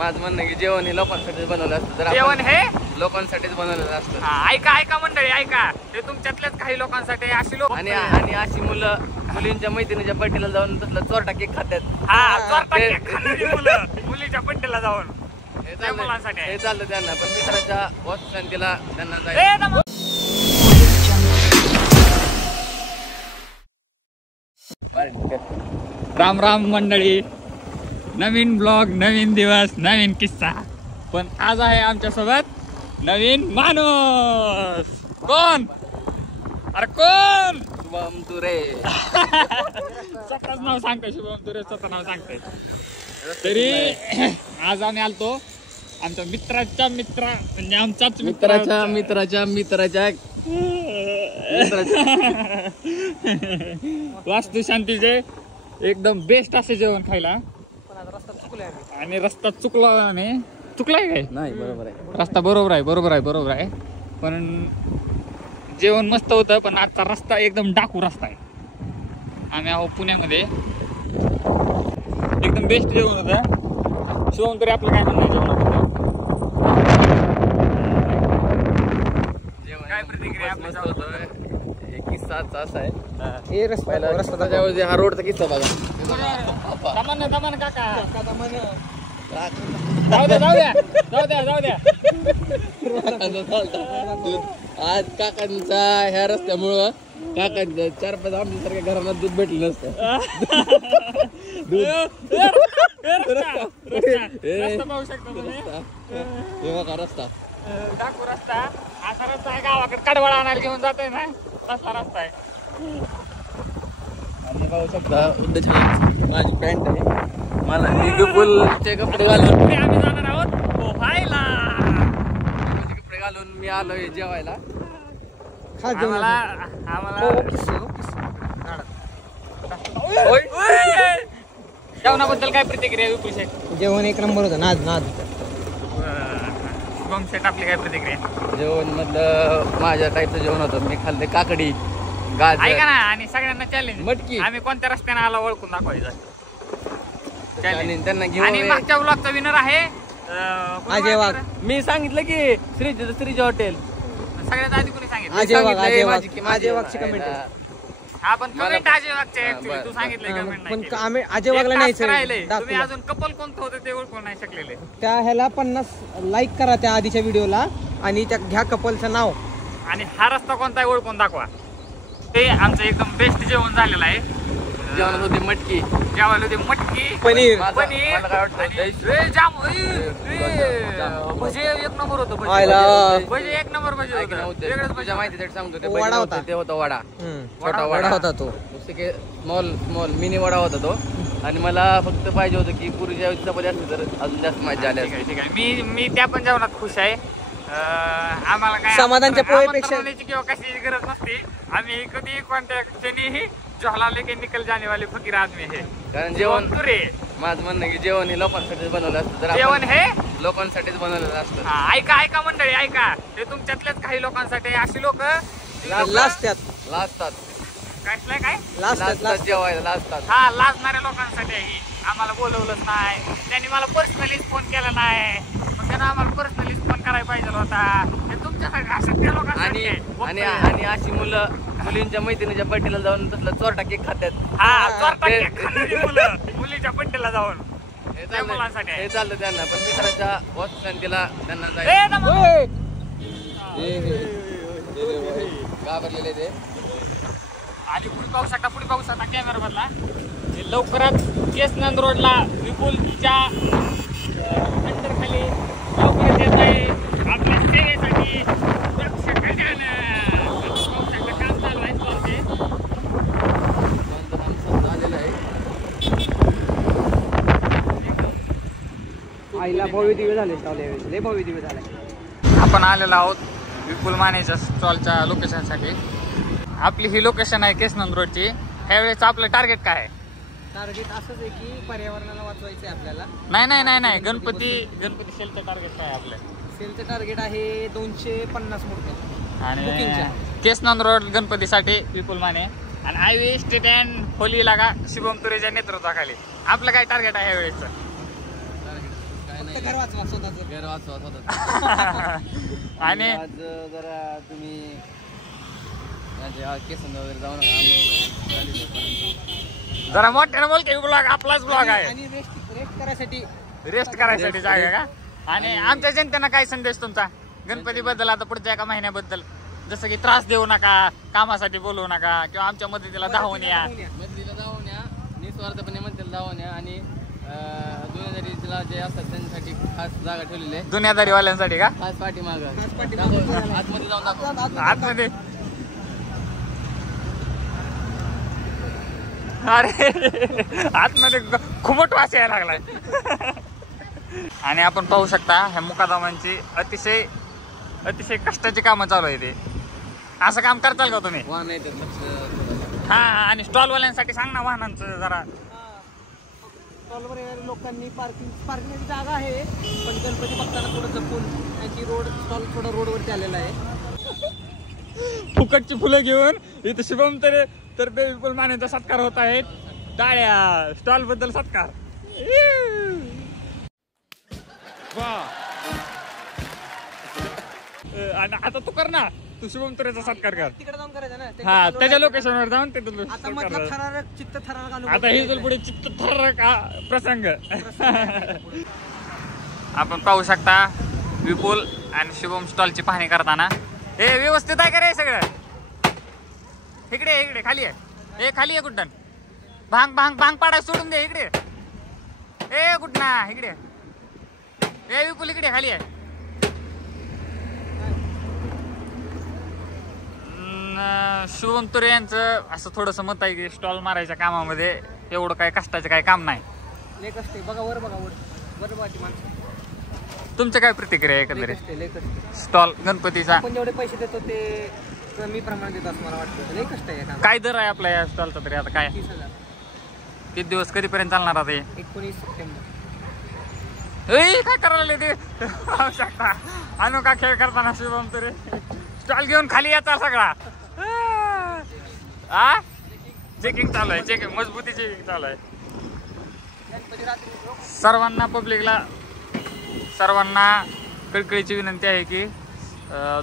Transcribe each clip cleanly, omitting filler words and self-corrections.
माझं म्हणणं की जेवण हे लोकांसाठीच बनवलं असतं. जेवण हे लोकांसाठीच बनवलेलं असतं. ऐका ऐका मंडळी ऐका, ते तुमच्यातल्याच काही लोकांसाठी अशी लोक आणि अशी मुलींच्या मैत्रिणीच्या बर्थडेला जाऊन तसलं चोरटा केक खात्यात. मुलीच्या बड्डेला जाऊन हे चाललं त्यांना, पण मित्राच्या वास्तुशांतीला त्यांना जायचं. राम राम मंडळी, नवीन ब्लॉग, नवीन दिवस, नवीन किस्सा. पण आज आहे आमच्या सोबत नवीन माणूस. कोण? अरे कोण? शुभम तुरे. स्वतःच नाव सांगतोय शुभम तुरे, स्वतः नाव सांगतोय. तरी आज आम्ही आलतो आमच्या मित्राच्या म्हणजे आमच्याच मित्राच्या वास्तुशांतीचे एकदम बेस्ट असे जेवण खायला. आणि रस्ता चुकलाय काय? नाही, बरोबर आहे. रस्ता बरोबर आहे. पण जेवण मस्त होतं, पण आजचा रस्ता एकदम डाकू रस्ता आहे. आम्ही आहो पुण्यामध्ये, एकदम बेस्ट जेवण होतं. शिवम तरी आपलं काय म्हणणं आहे जेवणाबद्दल? काय प्रतिक्रिया? किस्सा असा आहे, हा रोडचा किस्सा बघा. दमान काका जाऊ द्या. आज काकांचा ह्या रस्त्यामुळं काकांच्या 4-5 आमच्यासारख्या घरांना दूध भेटलं नसतं. पाहू शकता तुम्ही, हे बघा रस्ता, डाकू रस्ता. असा रस्ता आहे, गावाकडे कडवाळा आणायला घेऊन जातोय ना, तसा रस्ता आहे. आणि पाहू शकता माझी पॅन्ट आहे. मला विपुलचे कपडे घालून आम्ही जाणार आहोत पोहायला. कपडे घालून मी आलोय जेवायला. जेवणाबद्दल काय प्रतिक्रिया विपुल शेठ? जेवण एक नंबर होतं. नाद शुभम शेठ आपली काय प्रतिक्रिया? जेवण मधलं माझ्या टाईपचं जेवण होतं. मी खाल्ले काकडी, गाजर. ऐका ना, आणि सगळ्यांना चॅलेंज, मटकी. आम्ही कोणत्या रस्त्याने आला ओळखून दाखवायचं आणि त्यांना आणि घेऊन मागच्या ब्लॉगचा विनर आहे अजय वाघ. मी सांगितलं की श्रीज हॉटेल. सगळ्यात आधी कोणी सांगितलं? अजय वाघची कमेंट आहे. हा, पण कमेंट अजय वाघचे ऍक्च्युअली तू सांगितलंय कमेंट नाही पण आम्ही अजय वाघला नाही राहिले. तुम्ही अजून कपल कोणतं होतं ते ओळखून नाही शकलेले. त्या ह्याला 50 लाईक करा त्या आधीच्या व्हिडिओला, आणि त्या घ्या कपलचं नाव आणि हा रस्ता कोणता आहे ओळखून दाखवा. ते आमचं एकदम बेस्ट जेवण झालेलं आहे. जेवणात होती मटकी, जेवायला होती मटकी, पनीर, मला काय वाटतं भजे एक नंबर होतं. भजे एक नंबर भजे होतं. तुझ्या माहितीसाठी सांगतो ते वडा होता. ते होता वडा, छोटा वडा होता तो. स्मॉल मिनी वडा होता तो. आणि मला फक्त पाहिजे होतं की पुरीच्या चपाती असली तर अजून जास्त मजा आली. ठीक आहे. मी त्या पण जेवणात खुश आहे. आम्हाला काय समाधानच्या पोळीपेक्षा किंवा कशाची गरज नसते. आम्ही कधी कोणत्या क्षणीही जोहला लेके निकल जाने वाले फकीर आदमी हे. कारण जेवण तुरे, माझं म्हणणं की जेवण हे लोकांसाठीच बनवलं असतं. जेवण हे लोकांसाठीच बनवलेलं असतं. ऐका मंडळी ऐका, ते तुमच्यातल्याच काही लोकांसाठी अशी लोक लाजतात जेवायला लाजतात. हा, लाजणाऱ्या लोकांसाठी ही. आम्हाला बोलवलंच नाही त्यांनी, मला पर्सनलीच फोन केला नाही. मग त्यांना आम्हाला पर्सनलीच फोन करायला पाहिजे होता. हे तुमच्यासाठी असं त्या लोकांसाठी आणि अशी मुलींच्या मैत्रिणीच्या बर्थडेला जाऊन तसलं चोरटा केक खात्यात. मुलीच्या बड्डेला जाऊन हे चाललं त्यांना, पण मित्राच्या वास्तुशांतीला त्यांना जायचं. घाबरलेले ते. आणि पुढे पाहू शकता कॅमेरा मधला लवकरच केसनंद रोडला विपुलच्या अंडर खाली लवकरच येत आहे आपल्या सेवेसाठी. काम चालू आहे स्टॉलचे. आईला भव्य दिवे झाले स्टॉल यावेळी, लय भव्य दिवे झाले. आपण आलेलो आहोत विपुल मानेच्या स्टॉलच्या लोकेशनसाठी. आपली ही लोकेशन आहे केसनंद रोडची. ह्यावेळेस आपलं टार्गेट काय आहे? टार्गेट असंच आहे की पर्यावरणाला वाचवायचं आहे आपल्याला. नाही, गणपती सेलचं टार्गेट काय आहे आपलं? सेलचं टार्गेट आहे 250 मूर्त्या आणि केसनंद रोड गणपतीसाठी विपुल माने आणि आयव्ही स्टेट अँड होली लागा शुभम तुरेच्या नेतृत्वाखाली. आपलं काय टार्गेट आहे ह्यावेळेस? फक्त घर वाचवा स्वतःचं. घर वाचवा स्वतःच. आणि आज जरा तुम्ही केसन वगैरे जाऊ नका. जरा मोठ्यानं बोल की ब्लॉग आपलाच ब्लॉग आहे. आणि रेस्ट करायसाठी रेस्ट करायसाठी जाऊया का. आणि आमच्या जनतेना काय संदेश तुमचा गणपती बद्दल, आता पुढच्या एका महिन्याबद्दल? जसं की त्रास देऊ नका, कामासाठी बोलवू नका, किंवा आमच्या मदतीला धावून या. मदतीला जाऊन या, निस्वार्थपणे मदतीला जाऊन या. आणि दुनियादारीला जे असतात त्यांच्यासाठी खास जागा ठेवलेली आहे. दुनियादारीवाल्यांसाठी का? खास पाठीमागं आतमध्ये जाऊन दाखव. आतमध्ये अरे आतमध्ये खुमट वास यायला लागलाय. आणि आपण पाहू शकता ह्या मुकादमांची अतिशय कष्टाची कामं चालू आहे. ते असं काम करताल का तुम्ही? वाहन येतात लक्ष. हा, आणि स्टॉलवाल्यांसाठी सांग ना वाहनांचं जरा. स्टॉलवर येणाऱ्या लोकांनी पार्किंगची जागा आहे, पण गणपती बघताना थोडं जपून त्यांची स्टॉल थोडं रोडवरती आलेला आहे. फुकटची फुलं घेऊन इथं शुभम तर विपुल मानेचा सत्कार होत आहेत. टाळ्या. स्टॉल बद्दल सत्कार. आणि आता तू कर ना, तू शुभम तुरेचा सत्कार कर. तिकडे जाऊन करायचं ना. हा, त्याच्या लोकेशनवर जाऊन ते आता मधला थरारक चित्त थरारक अनुभव. आता ही पुढे चित्त थरारक प्रसंग. आपण पाहू शकता विपुल आणि शुभम स्टॉलची पाहणी करताना. हे व्यवस्थित आहे का रे सगळं? इकडे खाली आहे. हे खाली आहे कुठं? भांग पाडाय सोडून दे. इकडे ए कुठना इकडे. ए विपुल इकडे खाली आहे. शुभम तुरे यांचं असं थोडंसं मत आहे की स्टॉल मारायच्या कामामध्ये एवढं काय कष्टाचं काय काम नाही. लेख असते बघा, वर बघा, वर बाकी माणसं. तुमच्या काय प्रतिक्रिया आहे एकंदरीत लेख असते. स्टॉल गणपतीचा? आपण जेवढे पैसे देतो ते कमी प्रमाणात देतात असं मला वाटतं. लय कष्ट आहे काम. काय दर आहे आपला या स्टॉलचा तरी आता? काय 30,000. किती दिवस कधीपर्यंत चालणार आता हे? 19 सप्टेंबर. काय करायला ते पाहू शकता. अनोखा खेळ करताना शुभम तुरे स्टॉल घेऊन खाली याचा सगळा. चेकिंग चालू आहे. चेकिंग मजबूती चेकिंग चालू आहे. सर्वांना पब्लिकला कळकळीची विनंती आहे की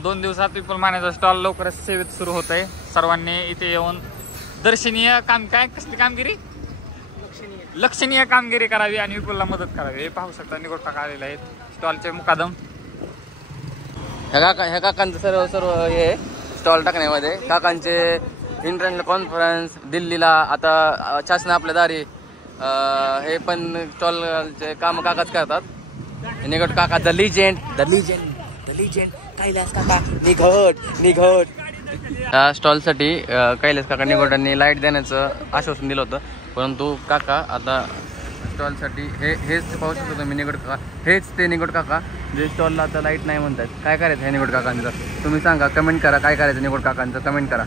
2 दिवसात विपुल मानेचा स्टॉल लवकरच सेवेत सुरू होत आहे. सर्वांनी इथे येऊन दर्शनीय कसली कामगिरी, लक्षणीय कामगिरी करावी आणि विपुलला मदत करावी. हे पाहू शकता निकोट काका आलेले आहेत स्टॉलचे मुकादम. ह्या काकांचं सर्व हे स्टॉल टाकण्यामध्ये. काकांचे इंटरनॅशनल कॉन्फरन्स दिल्लीला आता शासन आपल्या दारी हे पण स्टॉलचे काम काकाच करतात. निघट काका द लिजेंड कैलास काका निघट. त्या स्टॉलसाठी कैलास काका निघोटांनी लाईट देण्याचं आश्वासन दिलं होतं, परंतु काका आता स्टॉलसाठी हेच पाहू शकतो तुम्ही. निघट काका हेच ते निघट काका जे स्टॉलला आता लाईट नाही म्हणतात. काय करायचं हे निघट काकांचं तुम्ही सांगा, कमेंट करा. काय करायचं निघट काकांचं कमेंट करा.